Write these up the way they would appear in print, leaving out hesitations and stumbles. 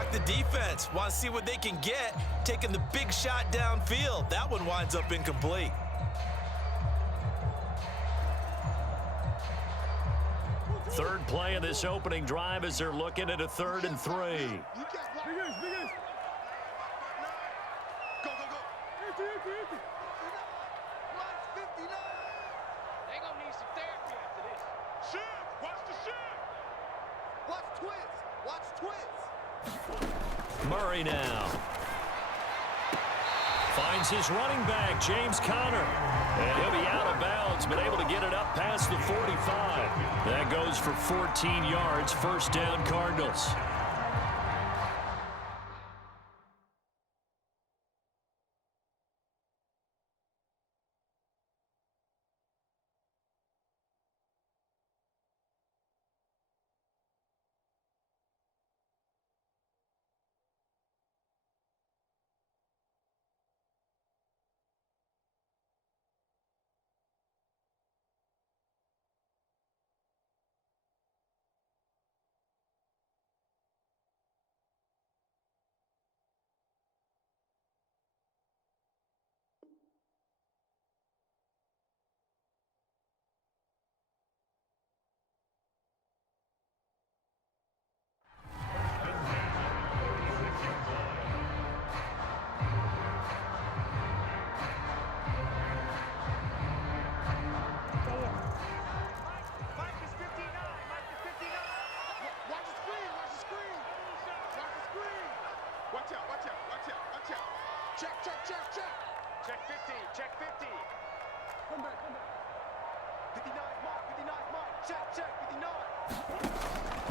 shock the defense. Want to see what they can get, taking the big shot downfield. That one winds up incomplete. Third play of this opening drive as they're looking at a 3rd and 3. Murray now finds his running back, James Conner. And he'll be out of bounds, but able to get it up past the 45. That goes for 14 yards, first down Cardinals.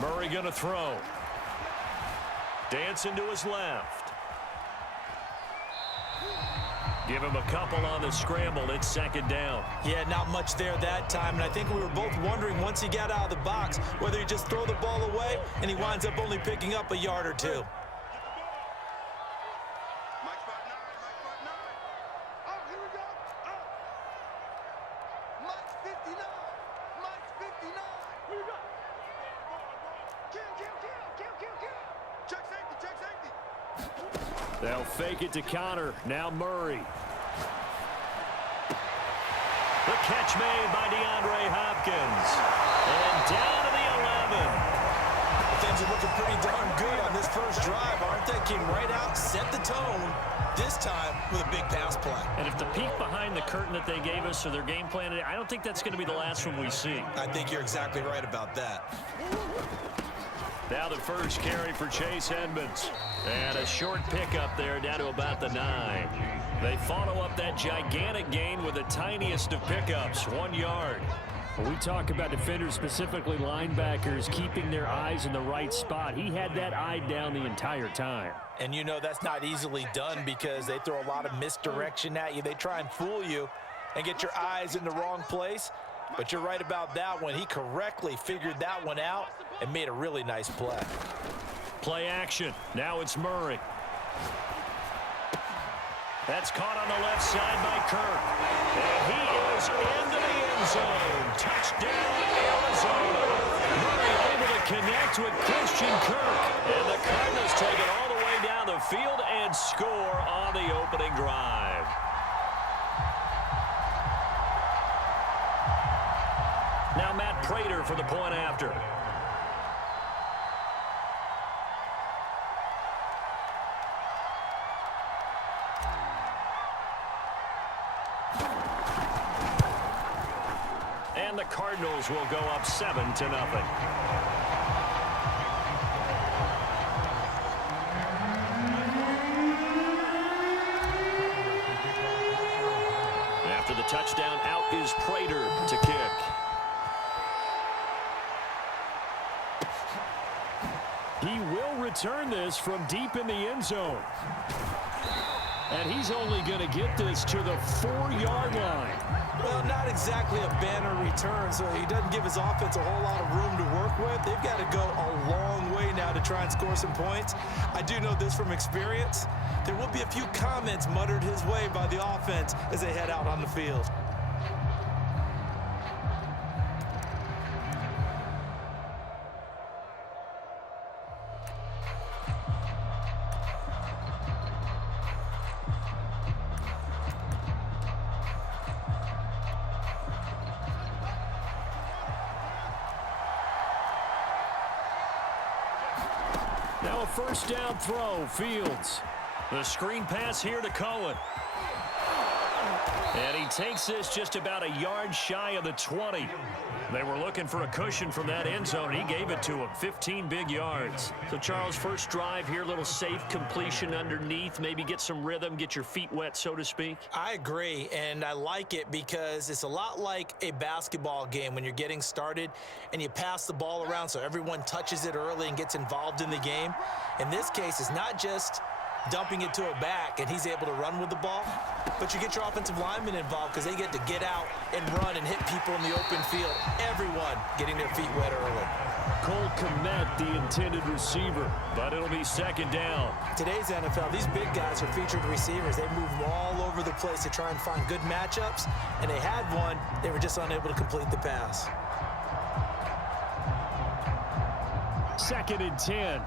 Murray going to throw. Dancing to his left. Give him a couple on the scramble. It's 2nd down. Yeah, not much there that time. And I think we were both wondering once he got out of the box whether he just throw the ball away and he winds up only picking up a yard or two. They'll fake it to Conner. Now Murray. The catch made by DeAndre Hopkins. And down to the 11. Things are looking pretty darn good on this first drive, aren't they? Came right out, set the tone, this time with a big pass play. And if the peek behind the curtain that they gave us or their game plan, I don't think that's going to be the last one we see. I think you're exactly right about that. Now the first carry for Chase Edmonds. And a short pickup there down to about the 9. They follow up that gigantic gain with the tiniest of pickups, 1 yard. When we talk about defenders, specifically linebackers, keeping their eyes in the right spot, he had that eye down the entire time. And you know that's not easily done because they throw a lot of misdirection at you. They try and fool you and get your eyes in the wrong place. But you're right about that one. He correctly figured that one out and made a really nice play. Play action. Now it's Murray. That's caught on the left side by Kirk. And he is into the end zone. Touchdown, Arizona. Murray able to connect with Christian Kirk. And the Cardinals take it all the way down the field and score on the opening drive. Now Matt Prater for the point after. And the Cardinals will go up 7-0. After the touchdown, out is Prater to kick. He will return this from deep in the end zone. And he's only going to get this to the 4-yard line. Well, not exactly a banner return, so he doesn't give his offense a whole lot of room to work with. They've got to go a long way now to try and score some points. I do know this from experience. There will be a few comments muttered his way by the offense as they head out on the field. Now a first down throw, Fields. The screen pass here to Cohen. And he takes this just about a yard shy of the 20. They were looking for a cushion from that end zone. He gave it to him, 15 big yards. So, Charles, first drive here, little safe completion underneath. Maybe get some rhythm, get your feet wet, so to speak. I agree, and I like it because it's a lot like a basketball game when you're getting started and you pass the ball around so everyone touches it early and gets involved in the game. In this case, it's not just dumping it to a back and he's able to run with the ball, but you get your offensive linemen involved because they get to get out and run and hit people in the open field. Everyone getting their feet wet early. Cole Kmet, the intended receiver, but it'll be second down. Today's NFL, these big guys are featured receivers. They move all over the place to try and find good matchups, and they had one. They were just unable to complete the pass. 2nd and 10.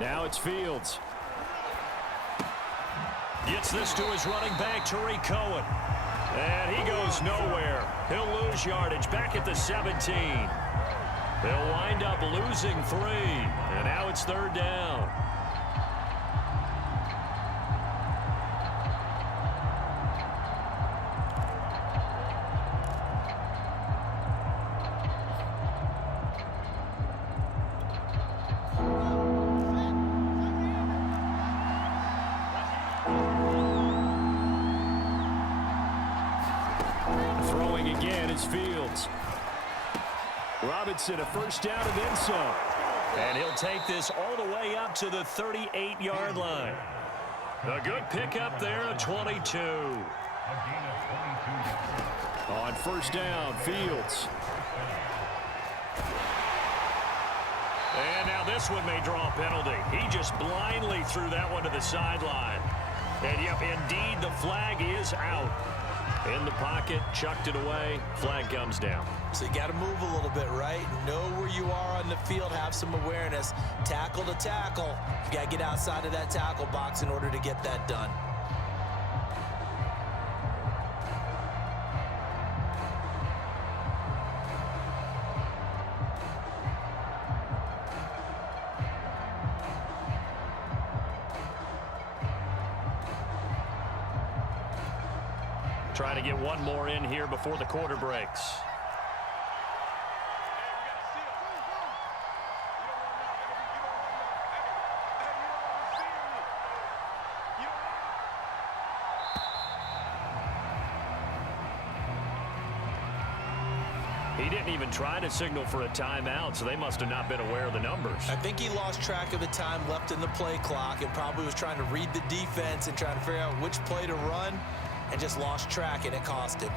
Now it's Fields. Gets this to his running back, Tariq Cohen. And he goes nowhere. He'll lose yardage back at the 17. They'll wind up losing 3. And now it's 3rd down. Fields. Robinson, a first down and then some. And he'll take this all the way up to the 38-yard line. A good pickup there at 22. On first down, Fields. And now this one may draw a penalty. He just blindly threw that one to the sideline. And, yep, indeed, the flag is out. In the pocket, chucked it away, flag comes down. So you got to move a little bit, right? Know where you are on the field, have some awareness. Tackle to tackle. You got to get outside of that tackle box in order to get that done. Trying to get one more in here before the quarter breaks. He didn't even try to signal for a timeout, so they must have not been aware of the numbers. I think he lost track of the time left in the play clock and probably was trying to read the defense and trying to figure out which play to run, and just lost track, and it cost him.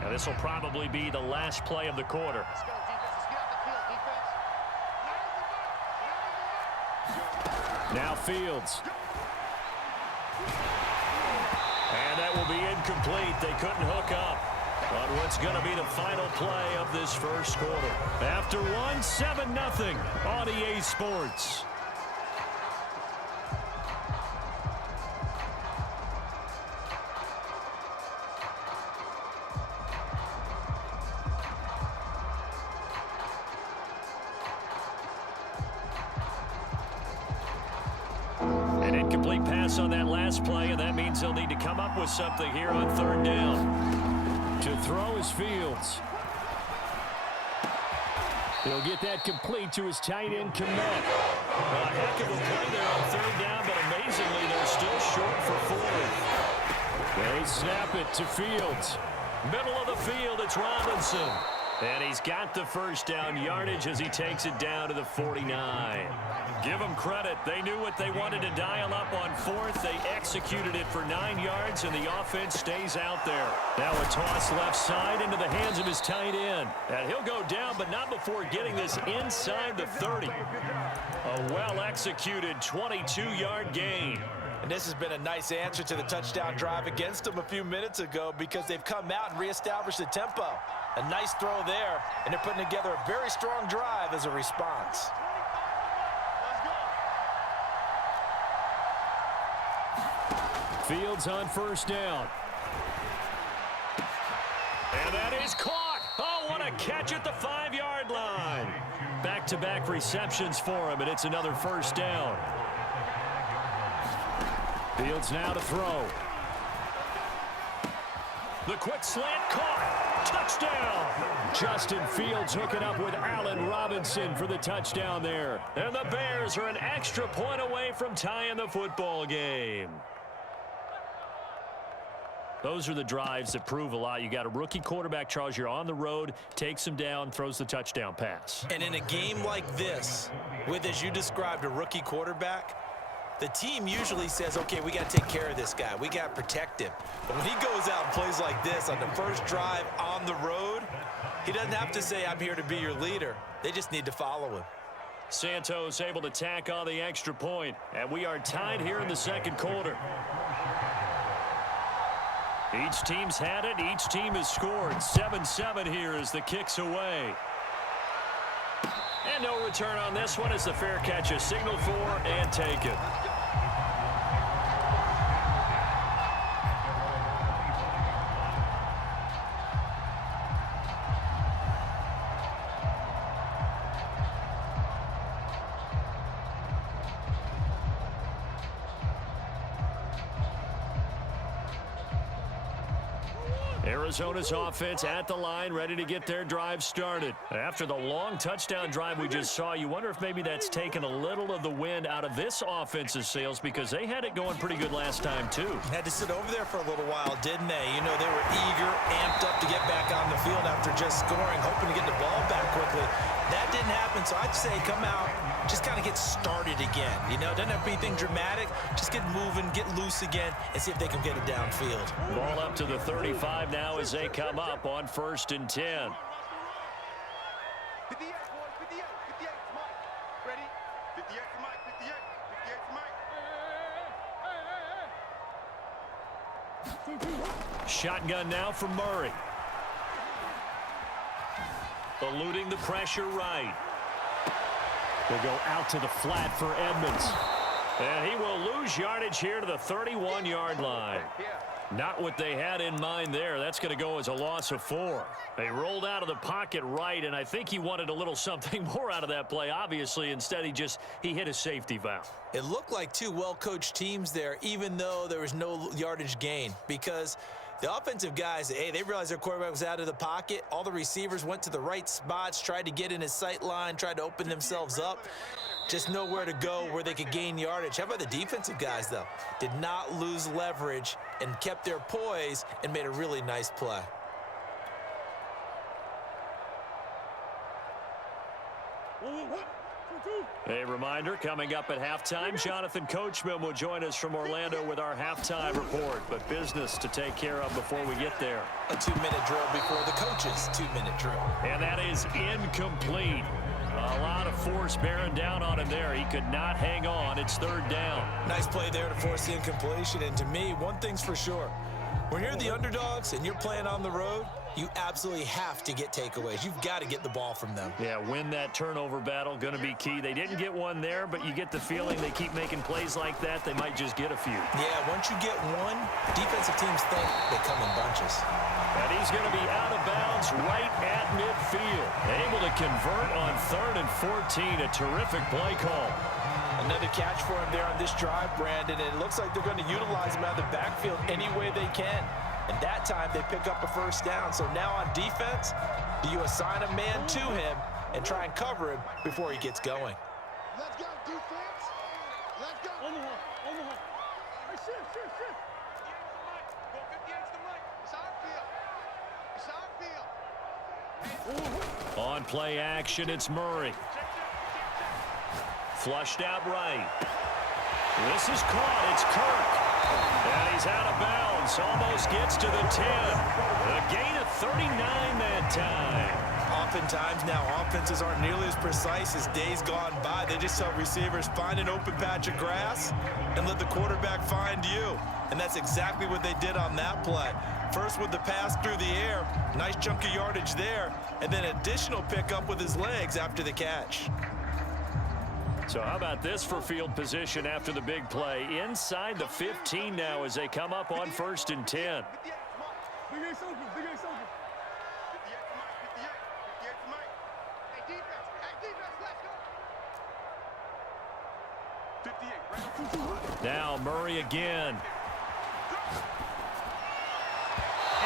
Now this will probably be the last play of the quarter. Let's go, defense. Let's get off the field, defense. Now Fields. And that will be incomplete. They couldn't hook up on what's going to be the final play of this first quarter. After one, 7-0 on EA Sports. An incomplete pass on that last play, and that means they'll need to come up with something here on 3rd down. To throw is Fields. He'll get that complete to his tight end, Kmet. A heck of a play there on 3rd down, but amazingly, they're still short for 4th. They snap it to Fields. Middle of the field, it's Robinson. And he's got the first down yardage as he takes it down to the 49. Give them credit. They knew what they wanted to dial up on 4th. They executed it for 9 yards, and the offense stays out there. Now a toss left side into the hands of his tight end. And he'll go down, but not before getting this inside the 30. A well-executed 22-yard gain. And this has been a nice answer to the touchdown drive against them a few minutes ago because they've come out and reestablished the tempo. A nice throw there, and they're putting together a very strong drive as a response. Fields on first down. And that is caught. Oh, what a catch at the 5-yard line. Back-to-back receptions for him, and it's another first down. Fields now to throw. The quick slant caught. Touchdown. Justin Fields hooking up with Allen Robinson for the touchdown there. And the Bears are an extra point away from tying the football game. Those are the drives that prove a lot. You got a rookie quarterback, Charles. You're on the road, takes him down, throws the touchdown pass. And in a game like this, with, as you described, a rookie quarterback, the team usually says, okay, we got to take care of this guy. We got to protect him. But when he goes out and plays like this on the first drive on the road, he doesn't have to say, I'm here to be your leader. They just need to follow him. Santos able to tack on the extra point, and we are tied here in the second quarter. Each team's had it. Each team has scored. 7-7 here as the kick's away. And no return on this one as the fair catch is signaled for and taken. Arizona's offense at the line, ready to get their drive started. After the long touchdown drive we just saw, you wonder if maybe that's taken a little of the wind out of this offense's sails because they had it going pretty good last time, too. Had to sit over there for a little while, didn't they? You know, they were eager, amped up to get back on the field after just scoring, hoping to get the ball back quickly. That didn't happen, so I'd say come out, just kind of get started again. You know, doesn't have to be anything dramatic. Just get moving, get loose again, and see if they can get it downfield. Ball up to the 35 now as they come up on 1st and 10. Shotgun now from Murray. Eluding the pressure right. They'll go out to the flat for Edmonds. And he will lose yardage here to the 31-yard line. Not what they had in mind there. That's going to go as a loss of 4. They rolled out of the pocket right, and I think he wanted a little something more out of that play. Obviously, instead he hit a safety valve. It looked like two well-coached teams there, even though there was no yardage gain, because the offensive guys, hey, they realized their quarterback was out of the pocket. All the receivers went to the right spots, tried to get in his sight line, tried to open themselves up. Just know where to go, where they could gain yardage. How about the defensive guys, though? Did not lose leverage and kept their poise and made a really nice play. A reminder, coming up at halftime, Jonathan Coachman will join us from Orlando with our halftime report. But business to take care of before we get there. A 2-minute drill before the coaches' 2-minute drill. And that is incomplete. A lot of force bearing down on him there. He could not hang on. It's 3rd down. Nice play there to force the incompletion. And to me, one thing's for sure. When you're the underdogs and you're playing on the road, you absolutely have to get takeaways. You've got to get the ball from them. Yeah, win that turnover battle, going to be key. They didn't get one there, but you get the feeling they keep making plays like that, they might just get a few. Yeah, once you get one, defensive teams think they come in bunches. And he's going to be out of bounds right at midfield. Able to convert on 3rd and 14. A terrific play call. Another catch for him there on this drive, Brandon, and it looks like they're going to utilize him out of the backfield any way they can. And that time they pick up a 1st down. So now on defense, do you assign a man to him and try and cover him before he gets going? Let's go, defense. Let's go. Omaha. Hey, shift. Go 58's the mic. It's our field. On play action, it's Murray. Flushed out right. This is caught. It's Kirk. And he's out of bounds. Almost gets to the 10. A gain of 39 that time. Oftentimes now, offenses aren't nearly as precise as days gone by. They just tell receivers, find an open patch of grass and let the quarterback find you. And that's exactly what they did on that play. First with the pass through the air, nice chunk of yardage there, and then additional pickup with his legs after the catch. So how about this for field position after the big play? Inside the 15 now as they come up on 1st and 10. Big Ace open, Big Ace open. 58 to Mike, 58 to Mike. Hey, defense, let's go. 58, right? Now Murray again.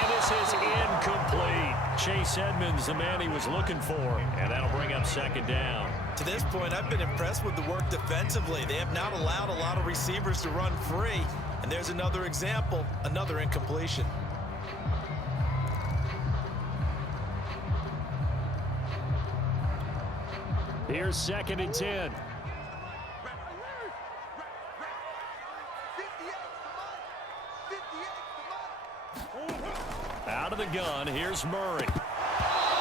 And this is incomplete. Chase Edmonds, the man he was looking for. And that'll bring up 2nd down. To this point, I've been impressed with the work defensively. They have not allowed a lot of receivers to run free. And there's another example, another incompletion. Here's 2nd and 10. Out of the gun, here's Murray.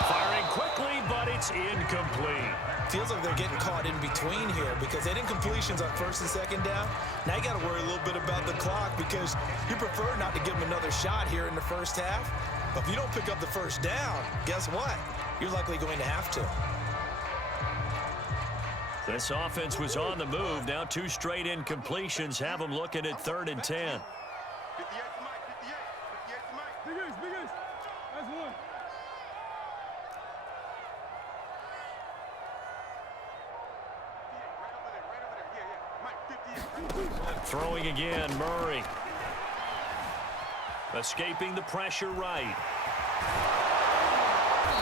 Firing quickly, but it's incomplete. Feels like they're getting caught in between here because they didn't completions on 1st and 2nd down. Now you got to worry a little bit about the clock because you prefer not to give them another shot here in the first half. But if you don't pick up the 1st down, guess what? You're likely going to have to. This offense was on the move. Now 2 straight incompletions have them looking at 3rd and 10. 58 to Mike, 58 to Mike. Big Ace, that's one. Throwing again, Murray. Escaping the pressure right.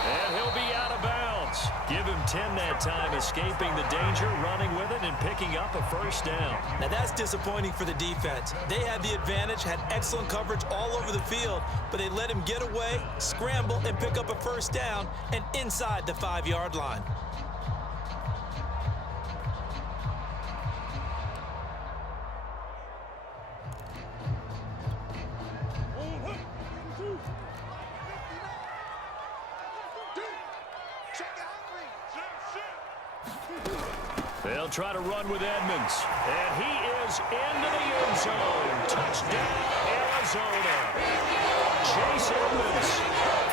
And he'll be out of bounds. Give him 10 that time, escaping the danger, running with it, and picking up a 1st down. Now that's disappointing for the defense. They had the advantage, had excellent coverage all over the field, but they let him get away, scramble, and pick up a 1st down, and inside the 5-yard line. They'll try to run with Edmonds. And he is into the end zone. Touchdown, Arizona. Chase Edmonds.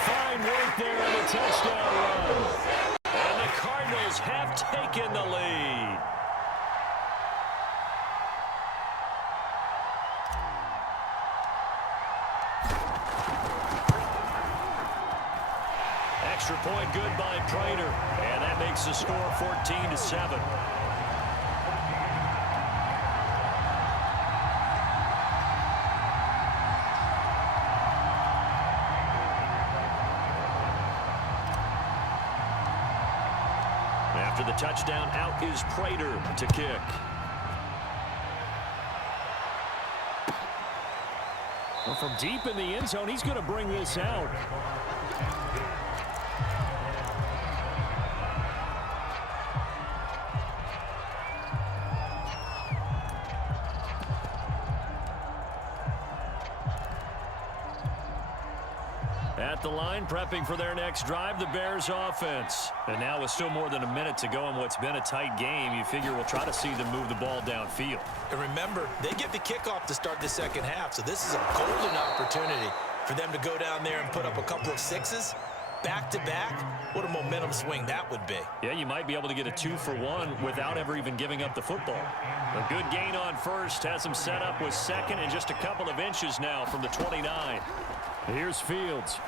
Fine work there on the touchdown run. And the Cardinals have taken the lead. Extra point good by Prater. And that makes the score 14-7. After the touchdown, out is Prater to kick. Well, from deep in the end zone, he's going to bring this out. At the line, prepping for their next drive, the Bears offense. And now with still more than a minute to go in what's been a tight game, you figure we'll try to see them move the ball downfield. And remember, they get the kickoff to start the 2nd half, so this is a golden opportunity for them to go down there and put up a couple of 6s. Back-to-back, what a momentum swing that would be. Yeah, you might be able to get a 2-for-1 without ever even giving up the football. A good gain on 1st has them set up with 2nd and just a couple of inches now from the 29. Here's Fields.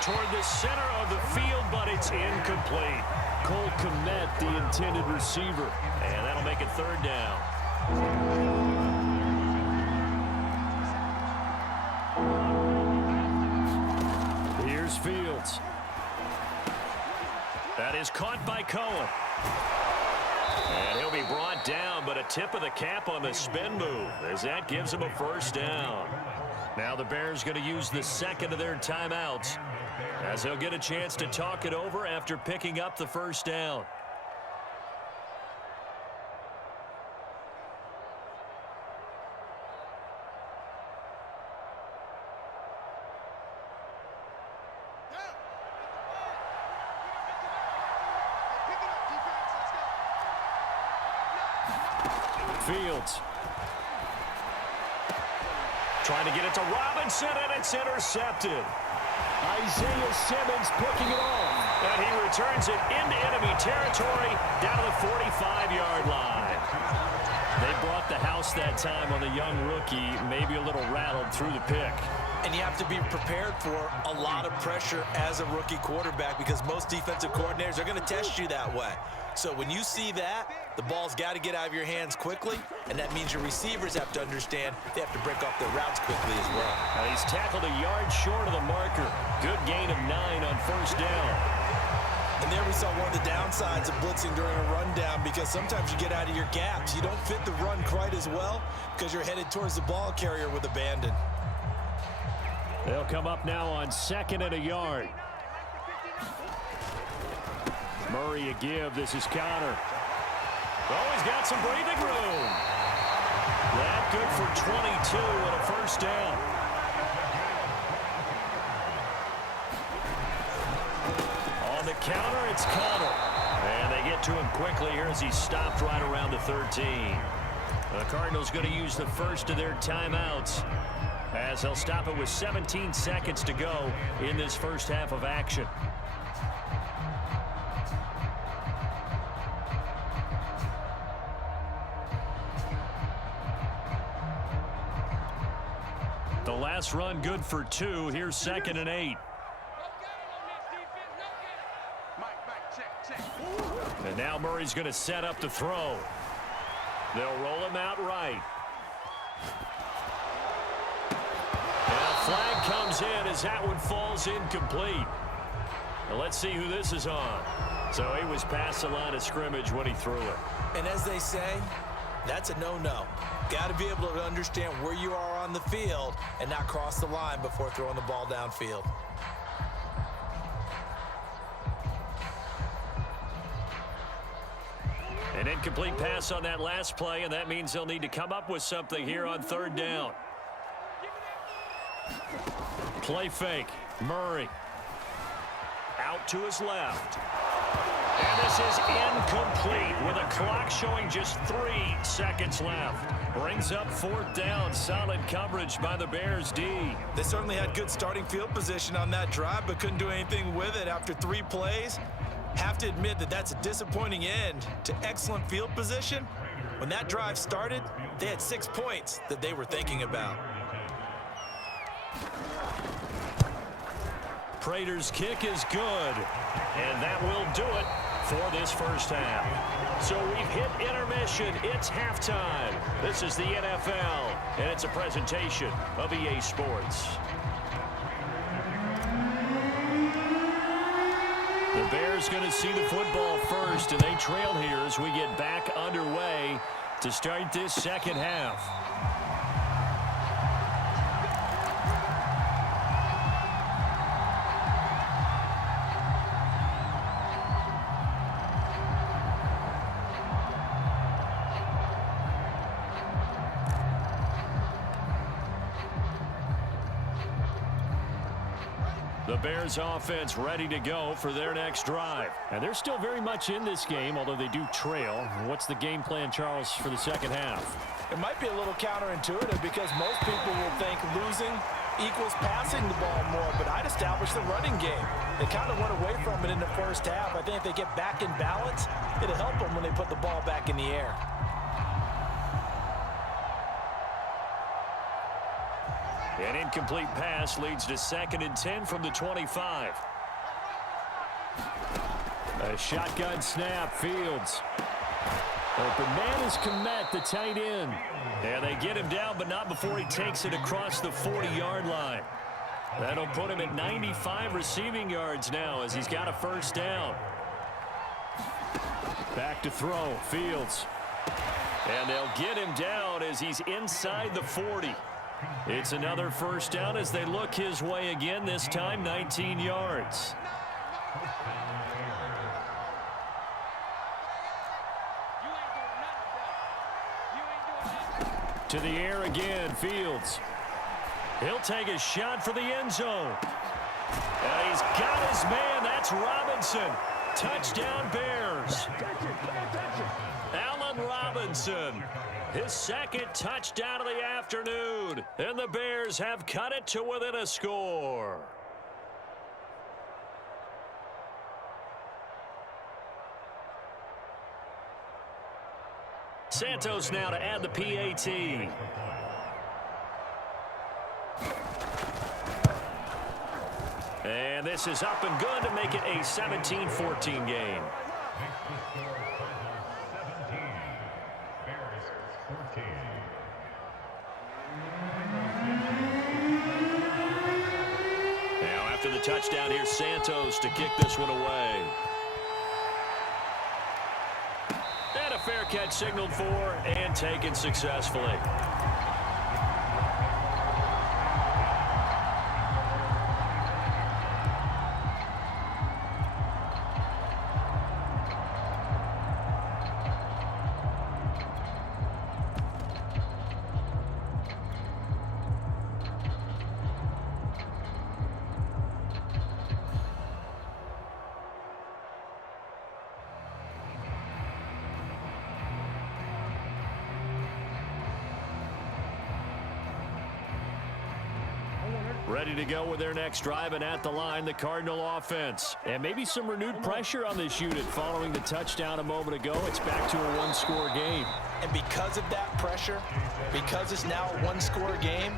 Toward the center of the field, but it's incomplete. Cole Kmet, the intended receiver. And that'll make it 3rd down. Here's Fields. That is caught by Cohen. And he'll be brought down, but a tip of the cap on the spin move as that gives him a 1st down. Now the Bears going to use the 2nd of their timeouts as they'll get a chance to talk it over after picking up the 1st down. Fields. Trying to get it to Robinson, and it's intercepted. Isaiah Simmons picking it off. And he returns it into enemy territory down to the 45-yard line. They brought the house that time on the young rookie, maybe a little rattled through the pick. And you have to be prepared for a lot of pressure as a rookie quarterback because most defensive coordinators are going to test you that way. So when you see that, the ball's got to get out of your hands quickly, and that means your receivers have to understand they have to break off their routes quickly as well. Now he's tackled a yard short of the marker. Good gain of 9 on first down. And there we saw one of the downsides of blitzing during a rundown because sometimes you get out of your gaps. You don't fit the run quite as well because you're headed towards the ball carrier with abandon. They'll come up now on 2nd and a yard. Murray a give. This is Connor. Oh, he's got some breathing room. That good for 22 and a first down. On the counter, it's Connor. And they get to him quickly here as he stopped right around the 13. The Cardinals going to use the first of their timeouts as they'll stop it with 17 seconds to go in this first half of action. The last run good for 2. Here's 2nd and 8. And now Murray's going to set up the throw. They'll roll him out right. And a flag comes in as that one falls incomplete. Now let's see who this is on. So he was past the line of scrimmage when he threw it. And as they say, that's a no-no. Got to be able to understand where you are on the field and not cross the line before throwing the ball downfield. An incomplete pass on that last play, and that means they'll need to come up with something here on 3rd down. Play fake. Murray. Out to his left. And this is incomplete with a clock showing just 3 seconds left. Brings up 4th down. Solid coverage by the Bears D. They certainly had good starting field position on that drive, but couldn't do anything with it after 3 plays. Have to admit that that's a disappointing end to excellent field position. When that drive started, they had 6 points that they were thinking about. Prater's kick is good, and that will do it for this first half. So we've hit intermission. It's halftime. This is the NFL, and it's a presentation of EA Sports. The Bears going to see the football first, and they trail here as we get back underway to start this second half. The Bears offense ready to go for their next drive. And they're still very much in this game, although they do trail. What's the game plan, Charles, for the second half? It might be a little counterintuitive because most people will think losing equals passing the ball more, but I'd establish the running game. They kind of went away from it in the first half. I think if they get back in balance, it'll help them when they put the ball back in the air. An incomplete pass leads to 2nd and 10 from the 25. A shotgun snap, Fields. Open man is Kmet, the tight end. And they get him down, but not before he takes it across the 40-yard line. That'll put him at 95 receiving yards now as he's got a first down. Back to throw, Fields. And they'll get him down as he's inside the 40. It's another first down as they look his way again, this time 19 yards. To the air again, Fields. He'll take a shot for the end zone. And he's got his man. That's Robinson. Touchdown, Bears. Allen Allen Robinson. His second touchdown of the afternoon. And the Bears have cut it to within a score. Santos now to add the PAT. And this is up and good to make it a 17-14 game. Now after the touchdown, here's Santos to kick this one away. And a fair catch signaled for and taken successfully. Ready to go with their next drive, and at the line, the Cardinal offense. And maybe some renewed pressure on this unit following the touchdown a moment ago. It's back to a one-score game. And because of that pressure, because it's now a one-score game,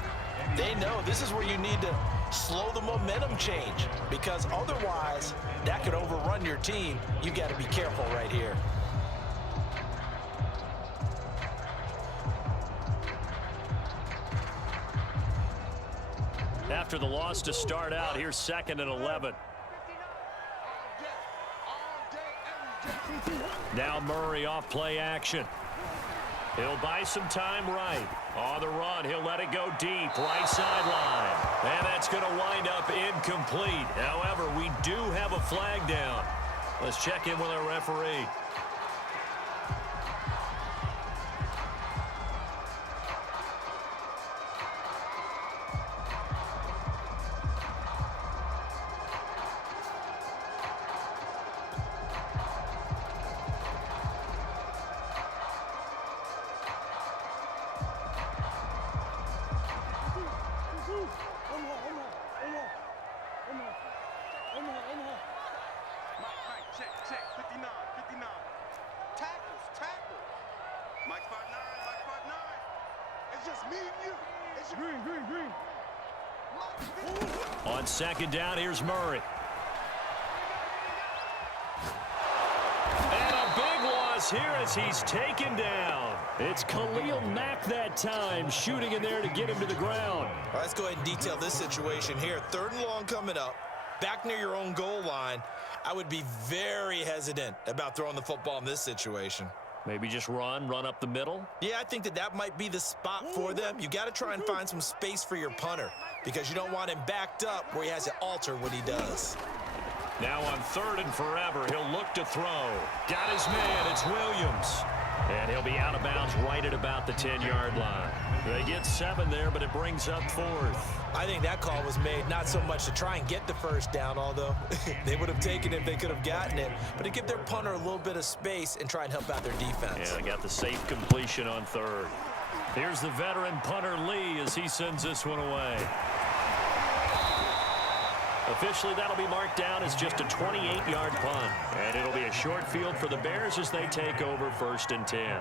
they know this is where you need to slow the momentum change, because otherwise that could overrun your team. You've got to be careful right here. After the loss to start out, here's 2nd and 11. Now Murray off play action. He'll buy some time right. On the run, he'll let it go deep, right sideline. And that's going to wind up incomplete. However, we do have a flag down. Let's check in with our referee. On 2nd down, here's Murray. And a big loss here as he's taken down. It's Khalil Mack that time, shooting in there to get him to the ground. All right, let's go ahead and detail this situation here. 3rd and long coming up, back near your own goal line. I would be very hesitant about throwing the football in this situation. Maybe just run up the middle? Yeah, I think that might be the spot for them. You got to try and find some space for your punter, because you don't want him backed up where he has to alter what he does. Now on 3rd and forever, he'll look to throw. Got his man, it's Williams. And he'll be out of bounds right at about the 10-yard line. They get 7 there, but it brings up 4th. I think that call was made not so much to try and get the first down, although they would have taken it if they could have gotten it, but to give their punter a little bit of space and try and help out their defense. Yeah, they got the safe completion on 3rd. Here's the veteran punter Lee as he sends this one away. Officially, that'll be marked down as just a 28-yard punt. And it'll be a short field for the Bears as they take over 1st and 10.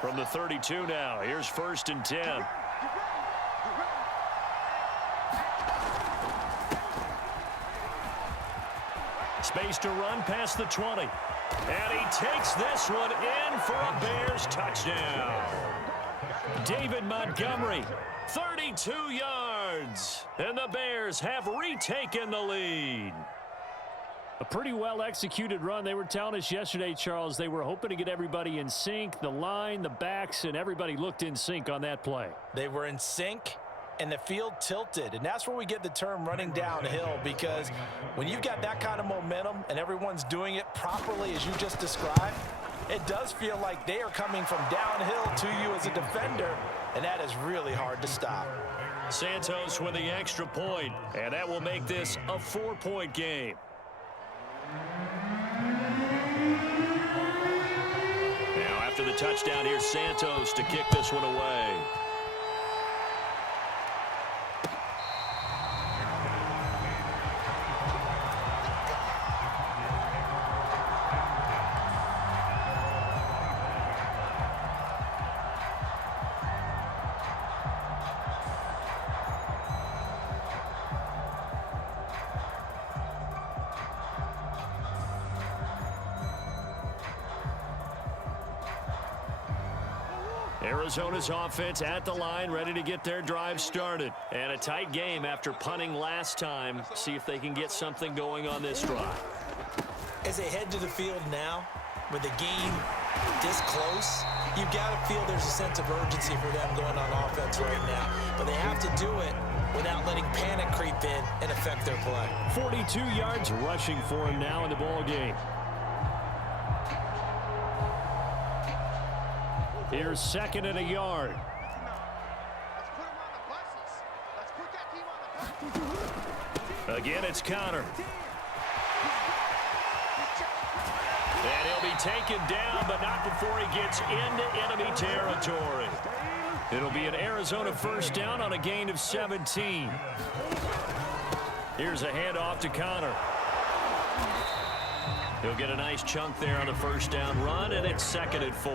From the 32 now, here's 1st and 10. Space to run past the 20. And he takes this one in for a Bears touchdown. David Montgomery, 32 yards. And the Bears have retaken the lead. A pretty well-executed run. They were telling us yesterday, Charles, they were hoping to get everybody in sync. The line, the backs, and everybody looked in sync on that play. They were in sync, and the field tilted. And that's where we get the term running downhill, because when you've got that kind of momentum and everyone's doing it properly as you just described, it does feel like they are coming from downhill to you as a defender, and that is really hard to stop. Santos with the extra point, and that will make this a 4-point game. Now after the touchdown, here's Santos to kick this one away. Arizona's offense at the line, ready to get their drive started. And a tight game after punting last time. See if they can get something going on this drive. As they head to the field now, with the game this close, you've got to feel there's a sense of urgency for them going on offense right now. But they have to do it without letting panic creep in and affect their play. 42 yards rushing for him now in the ball game. Here's second and a yard. Let's put him on the buses. Let's put that team on the buses. Again, it's Connor. And he'll be taken down, but not before he gets into enemy territory. It'll be an Arizona first down on a gain of 17. Here's a handoff to Connor. He'll get a nice chunk there on the first down run, and it's second and 4.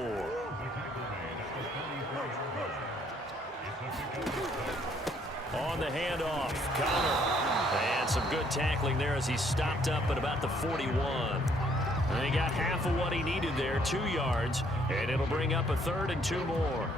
On the handoff, Connor. And some good tackling there as he stopped up at about the 41. And he got half of what he needed there, 2 yards, and it'll bring up a third and 2 more.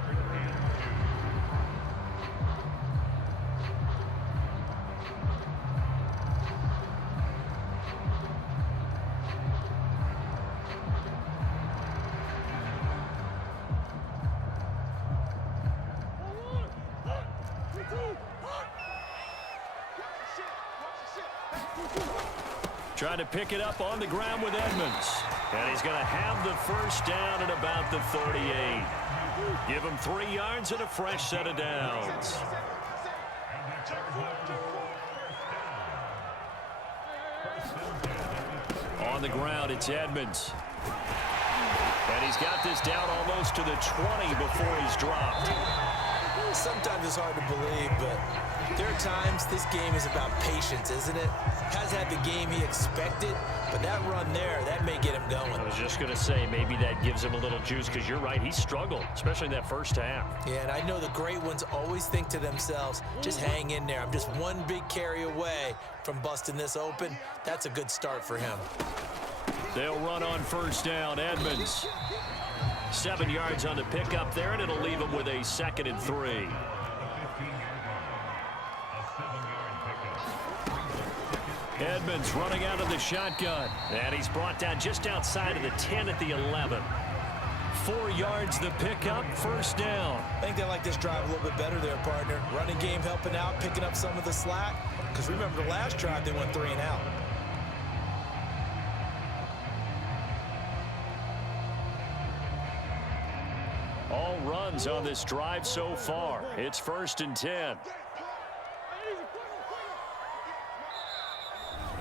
Trying to pick it up on the ground with Edmonds. And he's going to have the first down at about the 38. Give him 3 yards and a fresh set of downs. On the ground, it's Edmonds. And he's got this down almost to the 20 before he's dropped. Sometimes it's hard to believe, but there are times this game is about patience, isn't it? Has had the game he expected, but that run there, that may get him going. I was just going to say, maybe that gives him a little juice, because you're right, he struggled, especially in that first half. Yeah, and I know the great ones always think to themselves, just hang in there. I'm just one big carry away from busting this open. That's a good start for him. They'll run on first down, Edmonds. 7 yards on the pickup there, and it'll leave him with a second and 3. Edmonds running out of the shotgun. And he's brought down just outside of the 10 at the 11. 4 yards the pickup, first down. I think they like this drive a little bit better there, partner. Running game helping out, picking up some of the slack. Because remember the last drive, they went 3 and out. All runs on this drive so far. It's first and 10.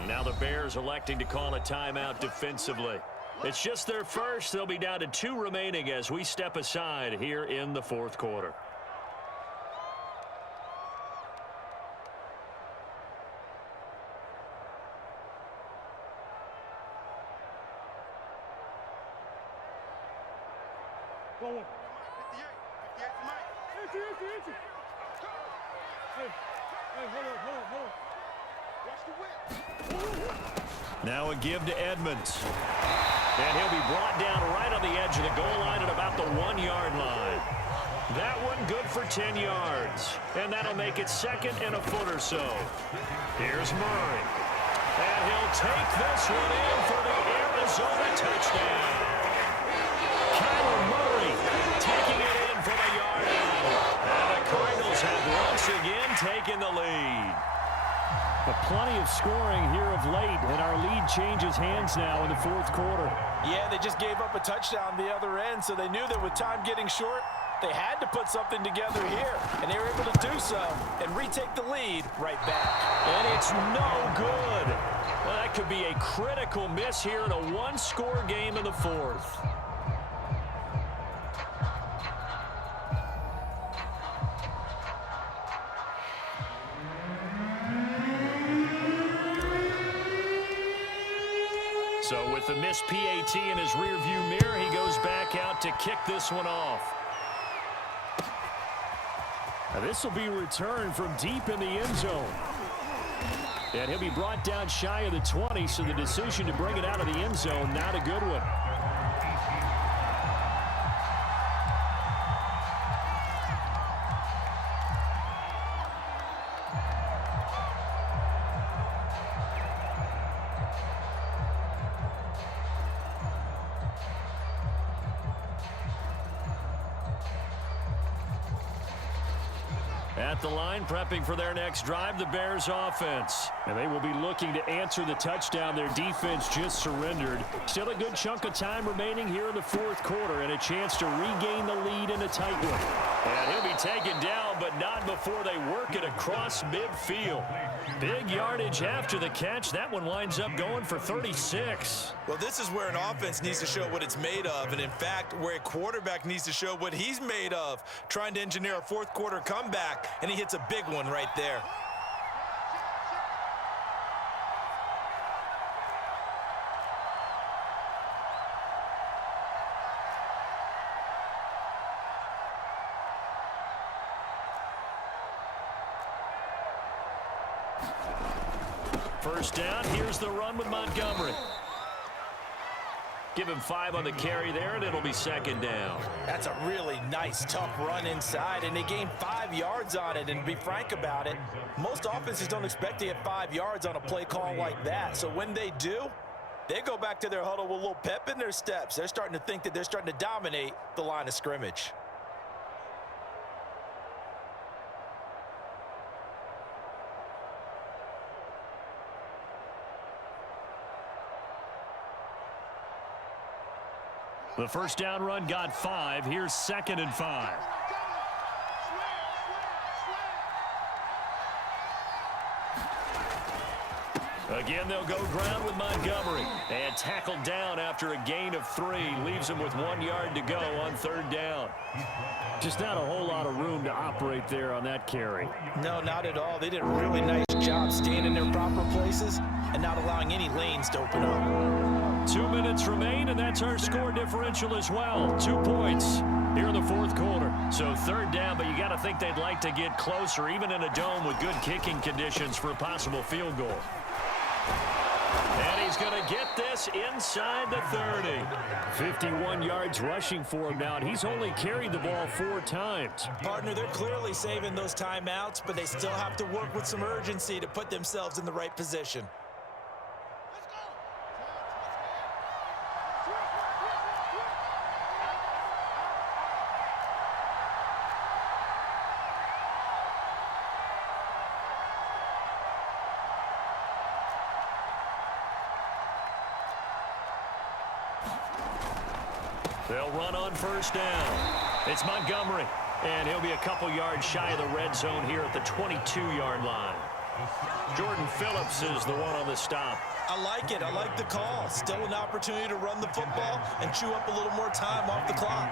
Now the Bears electing to call a timeout defensively. It's just their first. They'll be down to 2 remaining as we step aside here in the fourth quarter. Now a give to Edmonds. And he'll be brought down right on the edge of the goal line at about the 1-yard line. That one good for 10 yards. And that'll make it second and a foot or so. Here's Murray. And he'll take this one in for the Arizona touchdown. Kyler Murray taking it in from a yard out. And the Cardinals have once again taken the lead. But plenty of scoring here of late, and our lead changes hands now in the fourth quarter. Yeah, they just gave up a touchdown the other end, so they knew that with time getting short, they had to put something together here, and they were able to do so and retake the lead right back. And it's no good. Well, that could be a critical miss here in a one-score game in the fourth. So with the missed PAT in his rearview mirror, he goes back out to kick this one off. Now this will be returned from deep in the end zone. And he'll be brought down shy of the 20, so the decision to bring it out of the end zone, not a good one. At the line, prepping for their next drive, the Bears offense. And they will be looking to answer the touchdown their defense just surrendered. Still a good chunk of time remaining here in the fourth quarter and a chance to regain the lead in a tight one. And he'll be taken down, but not before they work it across midfield. Big yardage after the catch. That one winds up going for 36. Well, this is where an offense needs to show what it's made of, and in fact, where a quarterback needs to show what he's made of, trying to engineer a fourth quarter comeback, and he hits a big one right there. First down, here's the run with Montgomery. Give him 5 on the carry there, and it'll be second down. That's a really nice, tough run inside, and they gained 5 yards on it. And to be frank about it, most offenses don't expect to get 5 yards on a play call like that. So when they do, they go back to their huddle with a little pep in their steps. They're starting to think that they're starting to dominate the line of scrimmage. The first down run got 5. Here's second and 5. Again, they'll go ground with Montgomery. And tackled down after a gain of 3. Leaves him with 1 yard to go on third down. Just not a whole lot of room to operate there on that carry. No, not at all. They did a really nice job staying in their proper places and not allowing any lanes to open up. 2 minutes remain, and that's our score differential as well. 2 points here in the fourth quarter. So third down, but you got to think they'd like to get closer, even in a dome with good kicking conditions for a possible field goal. And he's going to get this inside the 30. 51 yards rushing for him now, and he's only carried the ball 4 times. Partner, they're clearly saving those timeouts, but they still have to work with some urgency to put themselves in the right position. They'll run on first down. It's Montgomery, and he'll be a couple yards shy of the red zone here at the 22-yard line. Jordan Phillips is the one on the stop. I like it. I like the call. Still an opportunity to run the football and chew up a little more time off the clock.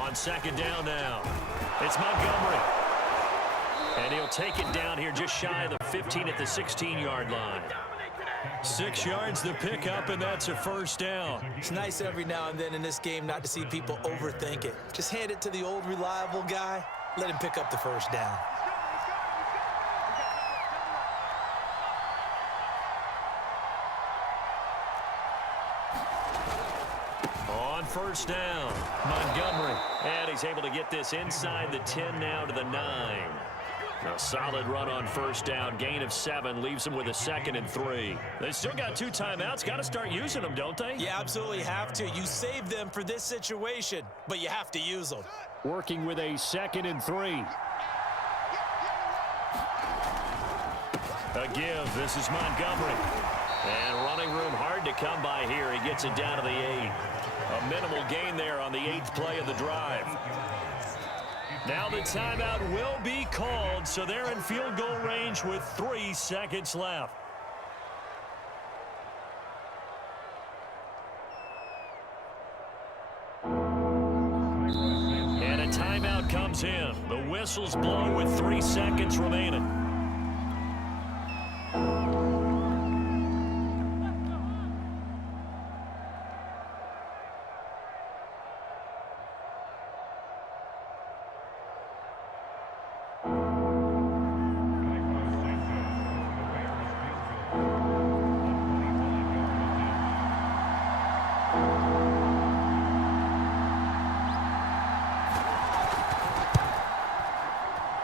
On second down now, it's Montgomery. And he'll take it down here just shy of the 15 at the 16-yard line. 6 yards to pick up, and that's a first down. It's nice every now and then in this game not to see people overthink it. Just hand it to the old reliable guy. Let him pick up the first down. On first down, Montgomery. And he's able to get this inside the 10 now to the 9. A solid run on first down, gain of 7, leaves them with a 2nd and 3. They still got 2 timeouts. Got to start using them, don't they? You absolutely have to. You save them for this situation, but you have to use them. Working with a 2nd and 3. A give. This is Montgomery. And running room hard to come by here. He gets it down to the 8. A minimal gain there on the 8th play of the drive. Now the timeout will be called, so they're in field goal range with 3 seconds left. And a timeout comes in. The whistle's blown with 3 seconds remaining.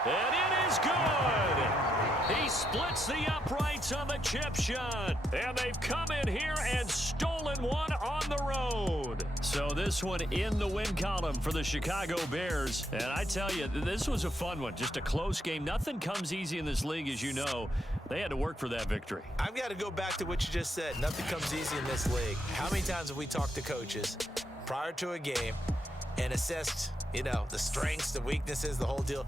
And it is good. He splits the uprights on the chip shot. And they've come in here and stolen one on the road. So this one in the win column for the Chicago Bears. And I tell you, this was a fun one. Just a close game. Nothing comes easy in this league, as you know. They had to work for that victory. I've got to go back to what you just said. Nothing comes easy in this league. How many times have we talked to coaches prior to a game and assessed, the strengths, the weaknesses, the whole deal?